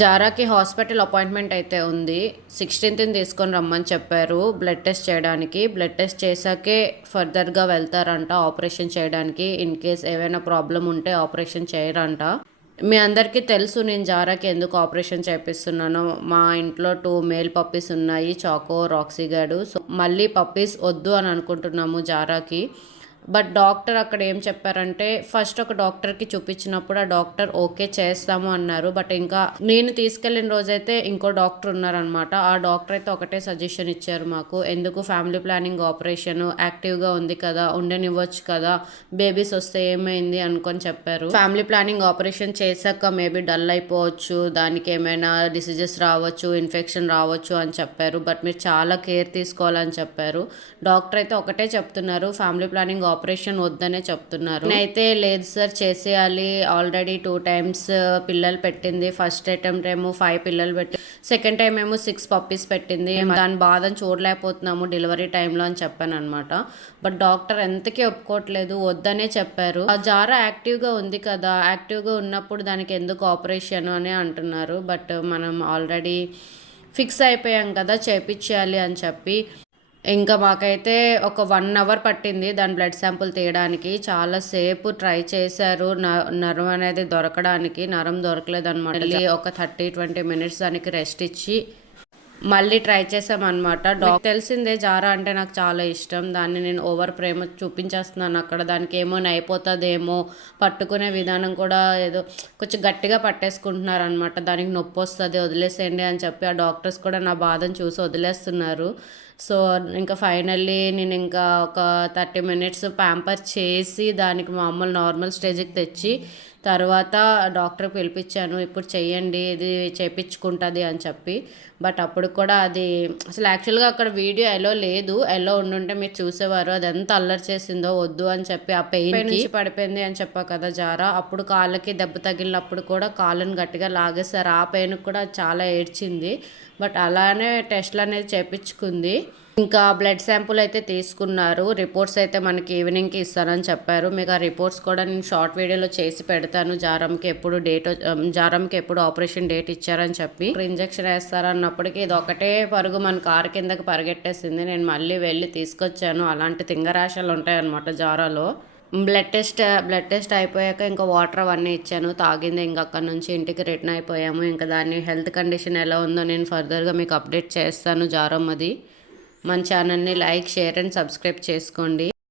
జారాకి hospital appointment అయితే ఉంది. 16థ్ తీసుకొని రమ్మని చెప్పారు బ్లడ్ టెస్ట్ చేయడానికి. బ్లడ్ టెస్ట్ చేశాకే ఫర్దర్గా వెళ్తారంట ఆపరేషన్ చేయడానికి. ఇన్ కేస్ ఏవైనా ప్రాబ్లం ఉంటే ఆపరేషన్ చేయరంట. మీ అందరికీ తెలుసు నేను జారాకి ఎందుకు ఆపరేషన్ చేపిస్తున్నానో. మా ఇంట్లో 2 మేల్ పప్పీస్ ఉన్నాయి, చాకో, రాక్సీ గాడు. సో మళ్ళీ పప్పీస్ వద్దు అని అనుకుంటున్నాము జారాకి. బట్ డాక్టర్ అక్కడ ఏం చెప్పారంటే, ఫస్ట్ ఒక డాక్టర్కి చూపించినప్పుడు ఆ డాక్టర్ ఓకే చేస్తాము అన్నారు. బట్ ఇంకా నేను తీసుకెళ్ళిన రోజైతే ఇంకో డాక్టర్ ఉన్నారనమాట. ఆ డాక్టర్ అయితే ఒకటే సజెషన్ ఇచ్చారు మాకు, ఎందుకు ఫ్యామిలీ ప్లానింగ్ ఆపరేషన్, యాక్టివ్గా ఉంది కదా, ఉండనివ్వచ్చు కదా, బేబీస్ వస్తే ఏమైంది అనుకొని చెప్పారు. ఫ్యామిలీ ప్లానింగ్ ఆపరేషన్ చేశాక మేబీ డల్ అయిపోవచ్చు, దానికి ఏమైనా డిసీజెస్ రావచ్చు, ఇన్ఫెక్షన్ రావచ్చు అని చెప్పారు. బట్ మీరు చాలా కేర్ తీసుకోవాలని చెప్పారు. డాక్టర్ అయితే ఒకటే చెప్తున్నారు, ఫ్యామిలీ ప్లానింగ్ ఆపరేషన్ వద్దనే చెప్తున్నారు. నేనైతే లేదు సార్ చేసేయాలి, ఆల్రెడీ 2 టైమ్స్ పిల్లలు పెట్టింది. ఫస్ట్ అటెంప్ట్ ఏమో 5 పిల్లలు పెట్టి, సెకండ్ టైం ఏమో 6 పప్పీస్ పెట్టింది. దాని బాధను చూడలేకపోతున్నాము డెలివరీ టైంలో అని చెప్పాను అనమాట. బట్ డాక్టర్ ఎంతకీ ఒప్పుకోవట్లేదు, వద్దనే చెప్పారు. ఆ జారా యాక్టివ్గా ఉంది కదా, యాక్టివ్గా ఉన్నప్పుడు దానికి ఎందుకు ఆపరేషన్ అని అంటున్నారు. బట్ మనం ఆల్రెడీ ఫిక్స్ అయిపోయాం కదా చేపించాలి అని చెప్పి. ఇంకా మాకైతే ఒక 1 అవర్ పట్టింది దాని బ్లడ్ శాంపుల్ తీయడానికి. చాలాసేపు ట్రై చేశారు నరం అనేది దొరకడానికి. నరం దొరకలేదనమాట. మళ్ళీ ఒక 30-20 మినిట్స్ దానికి రెస్ట్ ఇచ్చి మళ్ళీ ట్రై చేసామన్నమాట. తెలిసిందే జారా అంటే నాకు చాలా ఇష్టం. దాన్ని నేను ఓవర్ ప్రేమ చూపించేస్తున్నాను అక్కడ. దానికి ఏమో అయిపోతుందేమో, పట్టుకునే విధానం కూడా ఏదో కొంచెం గట్టిగా పట్టేసుకుంటున్నారు అనమాట. దానికి నొప్పి వస్తుంది, వదిలేసేయండి అని చెప్పి ఆ డాక్టర్స్ కూడా నా బాధను చూసి వదిలేస్తున్నారు. సో ఇంకా ఫైనల్లీ నేను ఇంకా ఒక 30 మినిట్స్ ప్యాంపర్ చేసి దానికి మామూలు నార్మల్ స్టేజ్కి తెచ్చి తర్వాత డాక్టర్కి పిలిపించాను, ఇప్పుడు చెయ్యండి ఇది చేయించుకుంటుంది అని చెప్పి. బట్ అప్పుడు కూడా అది అసలు యాక్చువల్గా అక్కడ వీడియో ఎలో లేదు. ఎలో ఉండుంటే మీరు చూసేవారు అది ఎంత అల్లరి చేసిందో. వద్దు అని చెప్పి ఆ పెయిన్ నుంచి పడిపోయింది అని చెప్పా కదా జారా. అప్పుడు కాళ్ళకి దెబ్బ తగిలినప్పుడు కూడా కాళ్ళని గట్టిగా లాగేశారు. ఆ పెయిన్కి కూడా చాలా ఏడ్చింది. బట్ అలానే టెస్ట్లు అనేది చేయించుకుంది. ఇంకా బ్లడ్ శాంపుల్ అయితే తీసుకున్నారు. రిపోర్ట్స్ అయితే మనకి ఈవినింగ్కి ఇస్తారని చెప్పారు. మీకు ఆ రిపోర్ట్స్ కూడా నేను షార్ట్ వీడియోలో చేసి పెడతాను. జారంకి ఎప్పుడు ఆపరేషన్ డేట్ ఇచ్చారని చెప్పి. ఇంజెక్షన్ వేస్తారన్నప్పటికీ ఇది ఒకటే పరుగు మన కారు కిందకి పరిగెట్టేసింది. నేను మళ్ళీ వెళ్ళి తీసుకొచ్చాను. అలాంటి తింగరాశలు ఉంటాయన్నమాట జారాలో. బ్లడ్ టెస్ట్ అయిపోయాక ఇంకా వాటర్ అవన్నీ ఇచ్చాను, తాగింది. ఇంకా అక్కడ నుంచి ఇంటికి రిటర్న్ అయిపోయాము. ఇంకా దాని హెల్త్ కండిషన్ ఎలా ఉందో నేను ఫర్దర్గా మీకు అప్డేట్ చేస్తాను జారమ్మది. మన ఛానల్ని లైక్, షేర్ అండ్ సబ్స్క్రైబ్ చేసుకోండి.